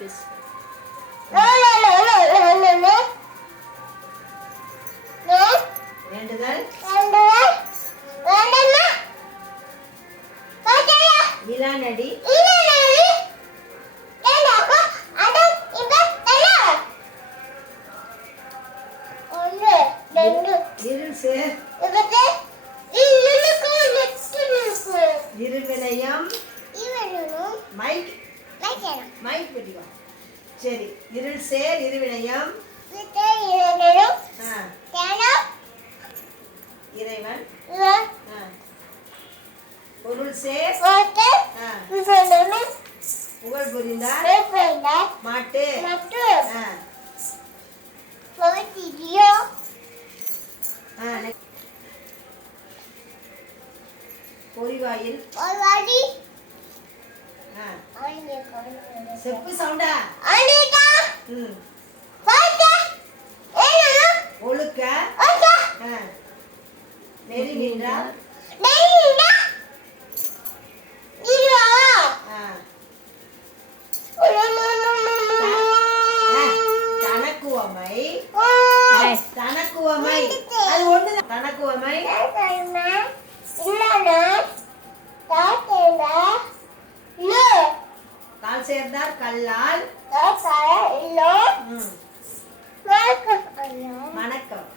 பேசு. வேண்டுதல் இலானடி இருள் சேர் இருவினயம் மைக் மைக் பெட்டிவா. சரி, இருள் சேர் இருவினயம் இறைவன் பொருள் சேர் புகழ் புரிந்தார் மாட்டு பொறிவாயில் செப்பு சவுண்டா ஒழுக்க நெருங்கின்றார் தனக்குவமை தனக்குவமை அது ஒண்ணு தனக்குவமை கால் சேர்ந்தார் கல்லால் வணக்கம்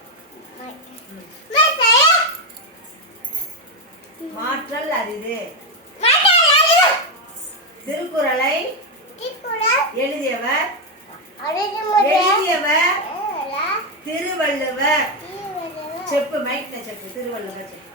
மாற்றல் அரிது திருக்குறளை எழுதியவர் திருவள்ளுவர் செப்பு மைக் செப்பு திருவள்ளுவர் செப்பு